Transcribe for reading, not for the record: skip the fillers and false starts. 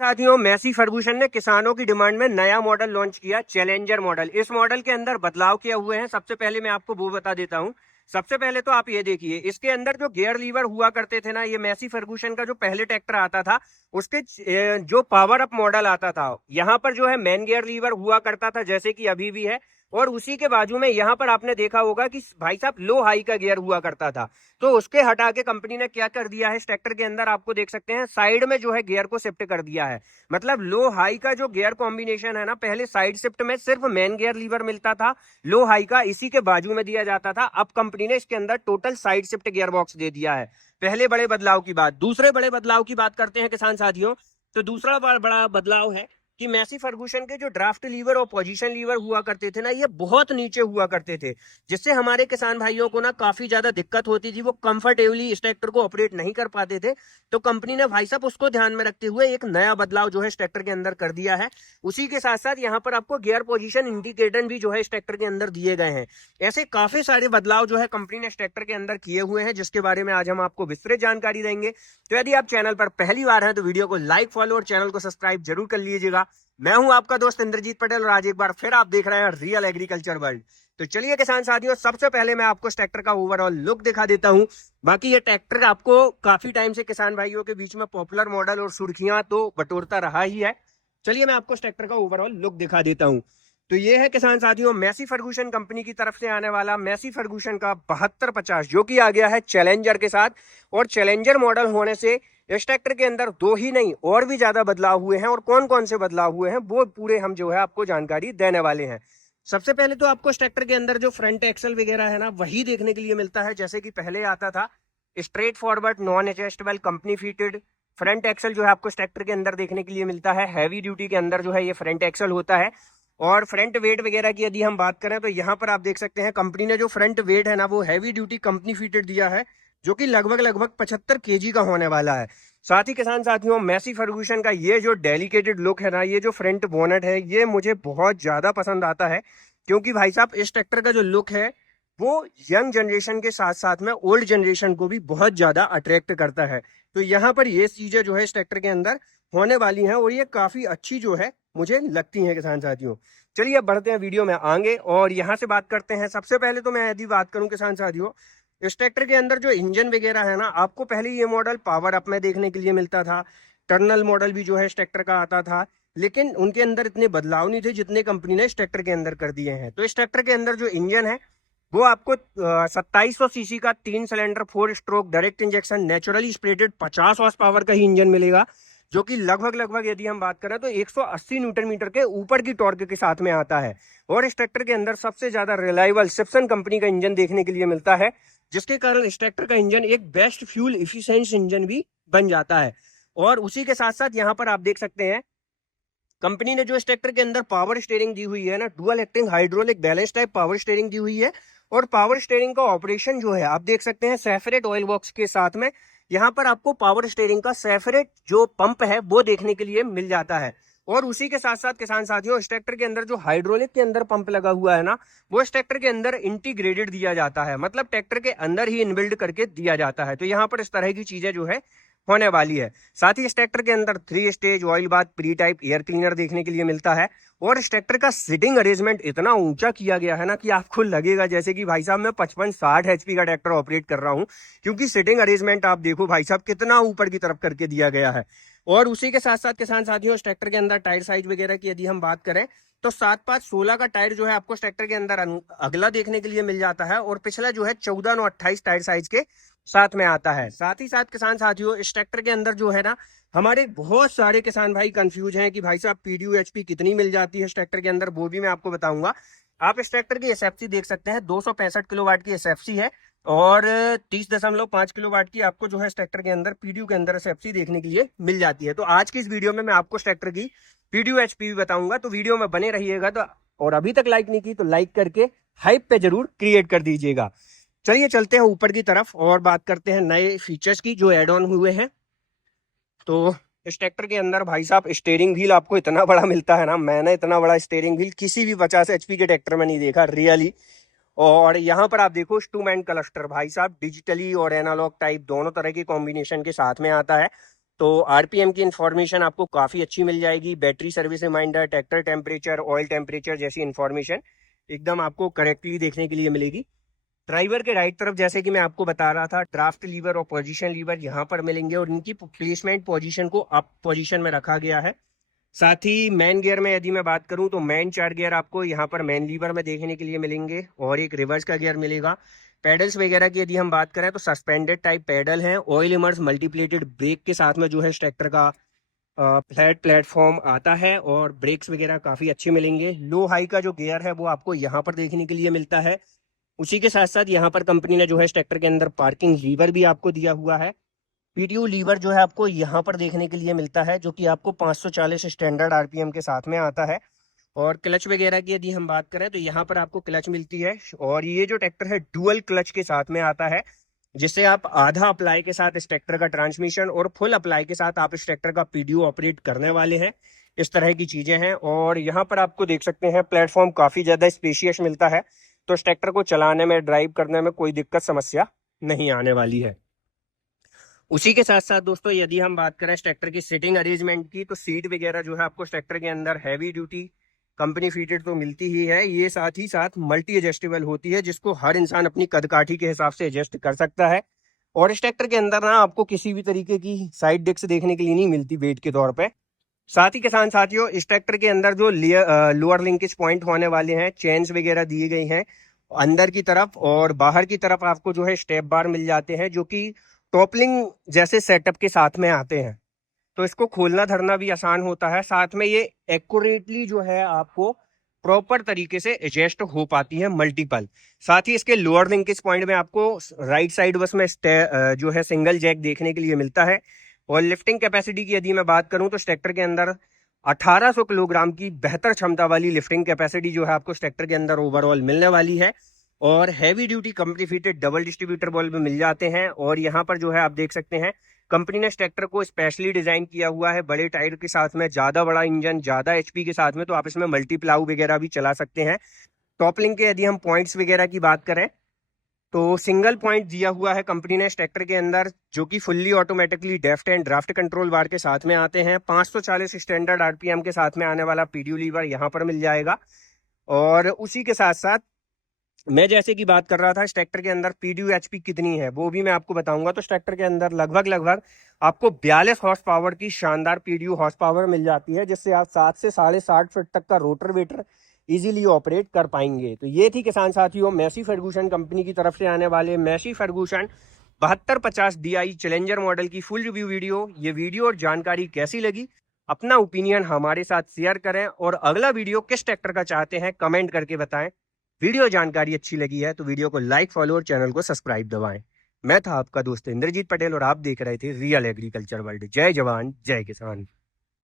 साथियों, मैसी फर्गूसन ने किसानों की डिमांड में नया मॉडल लॉन्च किया, चैलेंजर मॉडल। इस मॉडल के अंदर बदलाव किए हुए हैं। सबसे पहले मैं आपको वो बता देता हूं। सबसे पहले तो आप ये देखिए, इसके अंदर जो गियर लीवर हुआ करते थे ना, ये मैसी फर्गूसन का जो पहले ट्रैक्टर आता था उसके जो पावर अप मॉडल आता था, यहाँ पर जो है मेन गियर लीवर हुआ करता था, जैसे कि अभी भी है। और उसी के बाजू में यहाँ पर आपने देखा होगा कि भाई साहब लो हाई का गियर हुआ करता था। तो उसके हटा के कंपनी ने क्या कर दिया है, इस ट्रैक्टर के अंदर आपको देख सकते हैं साइड में जो है गियर को शिफ्ट कर दिया है। मतलब लो हाई का जो गियर कॉम्बिनेशन है ना, पहले साइड शिफ्ट में सिर्फ मेन गियर लीवर मिलता था, लो हाई का इसी के बाजू में दिया जाता था। अब कंपनी ने इसके अंदर total side shift gear box दे दिया है। पहले बड़े बदलाव की बात। दूसरे बड़े बदलाव की बात करते हैं किसान साथियों। तो दूसरा बड़ा बदलाव है कि मैसी फर्गूसन के जो ड्राफ्ट लीवर और पोजीशन लीवर हुआ करते थे ना, ये बहुत नीचे हुआ करते थे, जिससे हमारे किसान भाइयों को ना काफी ज्यादा दिक्कत होती थी। वो कंफर्टेबली इस ट्रैक्टर को ऑपरेट नहीं कर पाते थे। तो कंपनी ने भाई साहब उसको ध्यान में रखते हुए एक नया बदलाव जो है इस ट्रैक्टर के अंदर कर दिया है। उसी के साथ साथ यहाँ पर आपको गियर पोजीशन इंडिकेटर भी जो है इस ट्रैक्टर के अंदर दिए गए हैं। ऐसे काफी सारे बदलाव जो है कंपनी ने इस ट्रैक्टर के अंदर किए हुए हैं, जिसके बारे में आज हम आपको विस्तृत जानकारी देंगे। तो यदि आप चैनल पर पहली बार हैं तो वीडियो को लाइक, फॉलो और चैनल को सब्सक्राइब जरूर कर लीजिएगा। मैं हूं आपका दोस्त इंद्रजीत पटेल और आज एक बार फिर आप देख रहे हैं रियल एग्रीकल्चर वर्ल्ड। तो चलिए किसान साथियों, सबसे पहले मैं आपको इस ट्रैक्टर का ओवरऑल लुक दिखा देता हूं। बाकी ये ट्रैक्टर आपको काफी टाइम से किसान भाइयों के बीच में पॉपुलर मॉडल और सुर्खियां तो बटोरता रहा ही है। चलिए मैं आपको इस ट्रैक्टर का ओवरऑल लुक दिखा देता हूं। तो ये है किसान साथियों मैसी फर्गूसन कंपनी की तरफ से आने वाला मैसी फर्गूसन का 7250, जो कि आ गया है चैलेंजर के साथ। और चैलेंजर मॉडल होने से इस ट्रैक्टर के अंदर दो ही नहीं और भी ज्यादा बदलाव हुए हैं। और कौन कौन से बदलाव हुए हैं वो पूरे हम जो है आपको जानकारी देने वाले हैं। सबसे पहले तो आपको इस ट्रैक्टर के अंदर जो फ्रंट एक्सल वगैरह है ना, वही देखने के लिए मिलता है जैसे कि पहले आता था। Straight forward non adjustable company fitted front axle जो है आपको इस ट्रैक्टर के अंदर देखने के लिए मिलता है। हैवी ड्यूटी के अंदर जो है ये फ्रंट एक्सल होता है। और फ्रंट वेट वगैरह की यदि हम बात करें तो यहाँ पर आप देख सकते हैं कंपनी ने जो फ्रंट वेट है ना, वो हैवी ड्यूटी कंपनी फिटेड दिया है, जो कि लगभग लगभग 75 केजी का होने वाला है। साथ ही किसान साथियों, मैसी फर्गूसन का ये जो डेलिकेटेड लुक है ना, ये जो फ्रंट बोनट है, ये मुझे बहुत ज्यादा पसंद आता है। क्योंकि भाई साहब इस ट्रैक्टर का जो लुक है वो यंग जनरेशन के साथ साथ में ओल्ड जनरेशन को भी बहुत ज्यादा अट्रैक्ट करता है। तो यहाँ पर ये चीजें जो है इस ट्रैक्टर के अंदर होने वाली हैं और ये काफी अच्छी जो है मुझे लगती हैं किसान साथियों। चलिए अब बढ़ते हैं वीडियो में आगे और यहाँ से बात करते हैं। सबसे पहले तो मैं यदि बात करूं किसान साथियों, इस ट्रैक्टर के अंदर जो इंजन वगैरह है ना, आपको पहले ये मॉडल पावर अप में देखने के लिए मिलता था। टर्नल मॉडल भी जो है इस ट्रैक्टर का आता था, लेकिन उनके अंदर इतने बदलाव नहीं थे जितने कंपनी ने इस ट्रैक्टर के अंदर कर दिए हैं। तो इस ट्रैक्टर के अंदर जो इंजन है वो आपको 2700 सीसी का 3 cylinder 4 stroke direct injection naturally spreaded 50 horse power का ही इंजन मिलेगा, जो कि लगभग लगभग यदि हम बात करें तो 180 न्यूटन मीटर के ऊपर की टॉर्क के साथ में आता है। और इस ट्रैक्टर के अंदर सबसे ज्यादा रिलायबल सिप्सन कंपनी का इंजन देखने के लिए मिलता है, जिसके कारण इस ट्रैक्टर का इंजन एक बेस्ट फ्यूल इफिशिएंट इंजन भी बन जाता है। और उसी के साथ साथ यहाँ पर आप देख सकते हैं कंपनी ने जो इस ट्रैक्टर के अंदर पावर स्टीयरिंग दी हुई है ना, dual acting hydraulic balance type power steering दी हुई है। और पावर स्टीयरिंग का ऑपरेशन जो है आप देख सकते हैं सेपरेट ऑयल बॉक्स के साथ में। यहाँ पर आपको पावर स्टीयरिंग का सेपरेट जो पंप है वो देखने के लिए मिल जाता है। और उसी के साथ साथ किसान साथियों, इस ट्रैक्टर के अंदर जो हाइड्रोलिक के अंदर पंप लगा हुआ है ना, वो इस ट्रैक्टर के अंदर इंटीग्रेटेड दिया जाता है, मतलब ट्रैक्टर के अंदर ही इनबिल्ड करके दिया जाता है। तो यहाँ पर इस तरह की चीजें जो है होने वाली है। साथ ही इस ट्रैक्टर के अंदर 3 stage oil bath pre type air cleaner देखने के लिए मिलता है। और इस ट्रैक्टर का सीटिंग अरेंजमेंट इतना ऊंचा किया गया है ना कि आपको लगेगा जैसे कि भाई साहब मैं 55-60 HP का ट्रैक्टर ऑपरेट कर रहा हूं। क्योंकि सीटिंग अरेंजमेंट आप देखो भाई साहब कितना ऊपर की तरफ करके दिया गया है। और उसी के साथ साथ किसान साथियों, इस ट्रैक्टर के अंदर टायर साइज वगैरह की यदि हम बात करें तो 7-5-16 का टायर जो है आपको इस ट्रैक्टर के अंदर अगला देखने के लिए मिल जाता है। और पिछला जो है 14-9-28 टायर साइज के साथ में आता है। साथ ही साथ किसान साथियों, इस ट्रैक्टर के अंदर जो है ना, हमारे बहुत सारे किसान भाई कंफ्यूज हैं कि भाई साहब पीडीयू एचपी कितनी मिल जाती है इस ट्रैक्टर के अंदर, वो भी मैं आपको बताऊंगा। आप इस ट्रैक्टर की एसएफसी देख सकते हैं, 265 किलोवाट की एसएफसी है। और 30.5 किलोवाट की आपको जो है इस ट्रैक्टर के अंदर पीडीयू के अंदर एसएफसी देखने के लिए मिल जाती है। तो आज की इस वीडियो में मैं आपको इस ट्रैक्टर की पीडीयू एचपी भी बताऊंगा, तो वीडियो में बने रहिएगा। तो और अभी तक लाइक नहीं की तो लाइक करके हाइप पे जरूर क्रिएट कर दीजिएगा। चलिए चलते हैं ऊपर की तरफ और बात करते हैं नए फीचर्स की जो एड ऑन हुए हैं। तो इस ट्रैक्टर के अंदर भाई साहब स्टीयरिंग व्हील आपको इतना बड़ा मिलता है ना, मैंने इतना बड़ा स्टीयरिंग व्हील किसी भी 50 HP के ट्रैक्टर में नहीं देखा रियली। और यहाँ पर आप देखो इंस्ट्रूमेंट क्लस्टर भाई साहब डिजिटली और एनालॉग टाइप दोनों तरह के कॉम्बिनेशन के साथ में आता है। तो आरपीएम की इन्फॉर्मेशन आपको काफ़ी अच्छी मिल जाएगी। Battery service reminder, tractor temperature, oil temperature जैसी इन्फॉर्मेशन एकदम आपको करेक्टली देखने के लिए मिलेगी। ड्राइवर के राइट तरफ जैसे कि मैं आपको बता रहा था, ड्राफ्ट लीवर और पोजीशन लीवर यहाँ पर मिलेंगे और इनकी प्लेसमेंट पोजीशन को अप पोजीशन में रखा गया है। साथ ही मैन गियर में यदि मैं बात करूं तो मैन 4 गियर आपको यहाँ पर मैन लीवर में देखने के लिए मिलेंगे और एक रिवर्स का गियर मिलेगा। पेडल्स वगैरह की यदि हम बात करें तो सस्पेंडेड टाइप पेडल हैं। ऑयल इमर्स मल्टीप्लेटेड ब्रेक के साथ में जो है ट्रैक्टर का फ्लैट प्लेटफॉर्म आता है और ब्रेक्स वगैरह काफ़ी अच्छे मिलेंगे। लो हाई का जो गियर है वो आपको यहाँ पर देखने के लिए मिलता है। उसी के साथ साथ यहाँ पर कंपनी ने जो है ट्रैक्टर के अंदर पार्किंग लीवर भी आपको दिया हुआ है। पीटीयू लीवर जो है आपको यहाँ पर देखने के लिए मिलता है, जो कि आपको 540 स्टैंडर्ड आरपीएम के साथ में आता है। और क्लच वगैरह की यदि हम बात करें तो यहाँ पर आपको क्लच मिलती है और ये जो ट्रैक्टर है डुअल क्लच के साथ में आता है, जिससे आप आधा अप्लाई के साथ इस ट्रैक्टर का ट्रांसमिशन और फुल अप्लाई के साथ आप इस ट्रैक्टर का पीडीयू ऑपरेट करने वाले हैं। इस तरह की चीजें हैं और यहाँ पर आपको देख सकते हैं प्लेटफॉर्म काफी ज्यादा स्पेशियस मिलता है, तो इस ट्रैक्टर को चलाने में, ड्राइव करने में कोई दिक्कत समस्या नहीं आने वाली है। उसी के साथ साथ दोस्तों यदि हम बात करें ट्रैक्टर की सीटिंग अरेंजमेंट की, तो सीट वगैरह जो है आपको ट्रैक्टर के अंदर हैवी ड्यूटी कंपनी फिटेड तो मिलती ही है, ये साथ ही साथ मल्टी एडजस्टेबल होती है, जिसको हर इंसान अपनी कदकाठी के हिसाब से एडजस्ट कर सकता है। और इस ट्रैक्टर के अंदर ना आपको किसी भी तरीके की साइड डिस्क देखने के लिए नहीं मिलती वेट के तौर पे। साथ ही किसान साथियों, इस ट्रैक्टर के अंदर जो लोअर लिंकेज पॉइंट होने वाले हैं, चेन्स वगैरह दिए गई हैं अंदर की तरफ और बाहर की तरफ आपको जो है स्टेप बार मिल जाते हैं, जो कि टॉपलिंग जैसे सेटअप के साथ में आते हैं, तो इसको खोलना धरना भी आसान होता है। साथ में ये एक्यूरेटली जो है आपको प्रॉपर तरीके से एडजस्ट हो पाती है मल्टीपल। साथ ही इसके लोअर लिंकेज पॉइंट में आपको राइट साइड बस में जो है सिंगल जैक देखने के लिए मिलता है। और लिफ्टिंग कैपेसिटी की यदि मैं बात करूं तो ट्रैक्टर के अंदर 1800 किलोग्राम की बेहतर क्षमता वाली लिफ्टिंग कैपेसिटी जो है आपको ट्रैक्टर के अंदर ओवरऑल मिलने वाली है। और heavy duty company fitted double distributor bulb मिल जाते हैं। और यहाँ पर जो है आप देख सकते हैं कंपनी ने इस ट्रैक्टर को स्पेशली डिजाइन किया हुआ है बड़े टायर के साथ में, ज्यादा बड़ा इंजन, ज्यादा एचपी के साथ में, तो आप इसमें मल्टी प्लाऊ वगैरह भी चला सकते हैं। टॉपलिंग के यदि हम पॉइंट्स वगैरह की बात करें तो सिंगल पॉइंट दिया हुआ है कंपनी ने इस ट्रैक्टर के अंदर, जो कि fully automatically depth and draft control bar के साथ में आते हैं। 540 स्टैंडर्ड आरपीएम के साथ में आने वाला पीडीयू लीवर यहाँ पर मिल जाएगा। और उसी के साथ साथ मैं जैसे कि बात कर रहा था इस ट्रैक्टर के अंदर पीडीयू एचपी कितनी है वो भी मैं आपको बताऊंगा। तो इस ट्रैक्टर के अंदर लगभग आपको 42 हॉर्स पावर की शानदार पीडीयू हॉर्स पावर मिल जाती है, जिससे आप 7 से 60.5 फीट तक का रोटर वेटर इजीली ऑपरेट कर पाएंगे। तो ये थी किसान साथियों मैसी फर्गूसन कंपनी की तरफ से आने वाले Massey Ferguson 7250 DI challenger model की फुल रिव्यू वीडियो। ये वीडियो और जानकारी कैसी लगी, अपना ओपिनियन हमारे साथ शेयर करें और अगला वीडियो किस ट्रैक्टर का चाहते हैं कमेंट करके बताएं। वीडियो जानकारी अच्छी लगी है तो वीडियो को लाइक, फॉलो और चैनल को सब्सक्राइब दबाएं। मैं था आपका दोस्त इंद्रजीत पटेल और आप देख रहे थे रियल एग्रीकल्चर वर्ल्ड। जय जवान जय किसान।